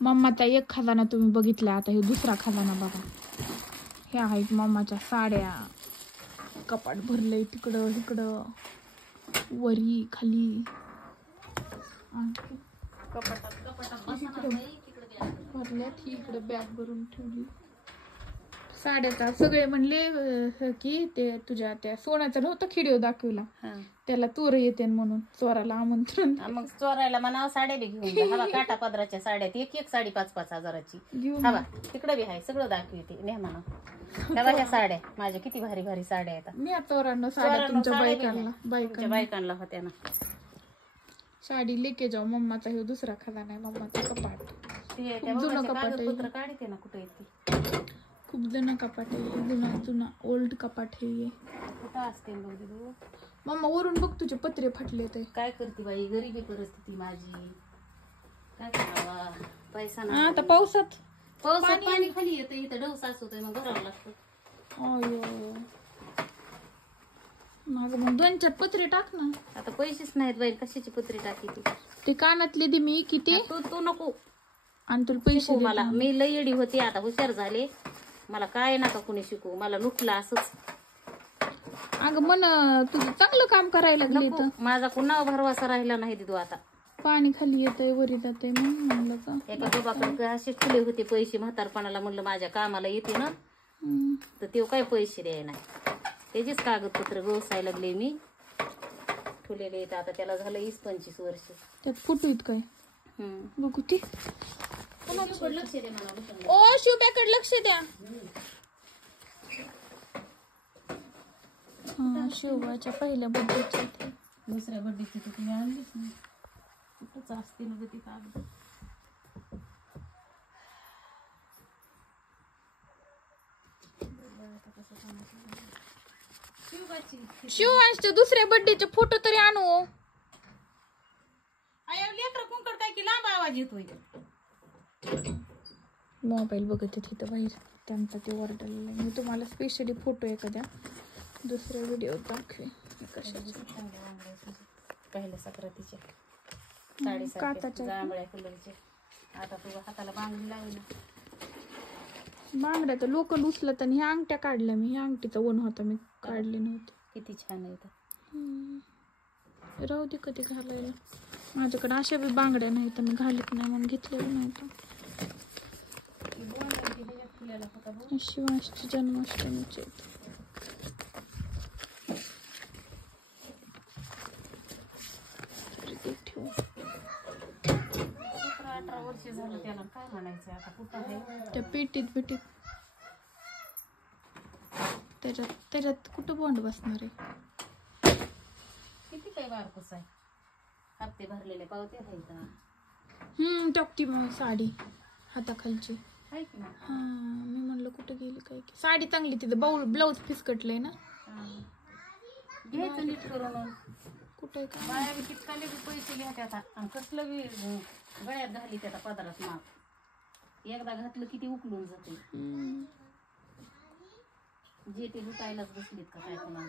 मम्माचा एक खजाना तुम्ही बघितला, आता हे दुसरा खजाना बघा. हे आहेत मम्माच्या साड्या, कपाट भरलंय तिकडं इकडं वरी खाली. भरल्यात ही इकडे बॅग भरून ठेवली साड्याचा. सगळे म्हणले की ते तुझ्या त्या सोन्याचा नव्हतं खिडीव दाखवला, त्याला चोर येते म्हणून, चोराला आमंत्रण. मग चोरायला म्हणावं साड्या बी घेऊन जा. हवा काटा पदराच्या साड्या, एक एक साडी 5-5 हजाराची. हवा तिकडे बी आहे, सगळं दाखवते ने म्हणा. ह्या साड्या माझ्या किती भारी भारी साड्या आहेत. मी चोरांना साड्या तुमच्या बायकांना होत्या ना. साडी लेके जाऊ. मम्माचा हे दुसरा खजाना आहे, मम्माचा कपाट. जुनं कपाट काढते ना कुठे येते. खूप जुनं कपाट आहे, जुना ओल्ड कपाट हे. कुठं असते मम्मा वरून बघ तुझे पत्रे फाटले. ते काय करते बाई, गरीबी परिस्थिती माझी, काय करावा. पैसा ना. आता पावसात पाणी खाली येतं, इथं डवसा असतोय मग भरावं लागतं. अयो माझं मग 2-4 पत्रे टाक ना. आता पैसेच नाहीत बाई, कशाची पत्रे टाकी ते कानातले दे मी किती. तू नको आणि तुला पैसे मला. मी लई येडी होती, आता हुशार झाले. मला काय नका कुणी शिकू, मला लुटलं असंच. अगं मन तुझं चांगलं काम करायला लागले तर. माझा कुणा भरवसा राहिला नाही तिथं. आता पाणी खाली येतंय वरी जातंय म्हणलं का. एका बाबाकडे असे ठुले होते पैसे म्हातारपणाला, म्हणलं माझ्या कामाला येते ना, तर ते काय पैसे द्याय नाही. त्याचेच कागदपत्र गवसायला लागले मी, ठुलेले येत. आता त्याला झालं 20-25 वर्ष. त्यात फोटो आहेत काय बघू ते. लक्ष दे मला. ओ शिवब्याकडे लक्ष द्या. हा शिवबाच्या पहिल्या बर्थडेची. दुसऱ्या बर्थडेची तर तुम्ही आणलीच नाही. कुठंच असते ना ती कागद. शिवांशच्या दुसऱ्या बर्थडेचे फोटो तरी आणू. लेकर कुंकड काय की लांब आवाज येतोय. मोबाईल बघत तिथं बाहेर त्यांचा ते ओरडलेला. मी तुम्हाला स्पेशली फोटो एखाद्या दुसऱ्या व्हिडिओ दाखवे. पहिल्या सक्रातीचे साडेसातीचे जांभळ्या कलरचे. आता तू हाताला बांगडी लावली ना. बांगड्या तर लोक उचलत आणि ह्या अंगठ्या काढल्या मी. ह्या अंगठीचा वन होता, मी काढले नव्हते. किती छान आहे. राहू दे कधी घालायला. माझ्याकडे अशा बी बांगड्या नाही तर मी घालत नाही म्हणून घेतलेलं नव्हतं. शिवांशची जन्माष्टमीचे 17-18 वर्ष झालं त्याला. काय म्हणायचं आता, कुठं आहे त्या पेटीत त्याच्यात कुठं बॉन्ड बसणार आहे. किती काय बारकोस आहे. हप्ते भरलेले पावते आहेत. टाकती मग साडी हाताखालची. हा मी म्हणलं कुठं गेली काय की. साडी चांगली तिथं ब्लाऊज फिसकटलंय ना. घ्यायचं नीट करून. कुठे काय बाया बी कितकाले बी पैसे घ्या आणि कसलं बी गळ्यात घाली त्याचा पदरात माप. एकदा घातलं किती उकलून जाते. जे ते लुटायलाच बसलीत का काय कोणा.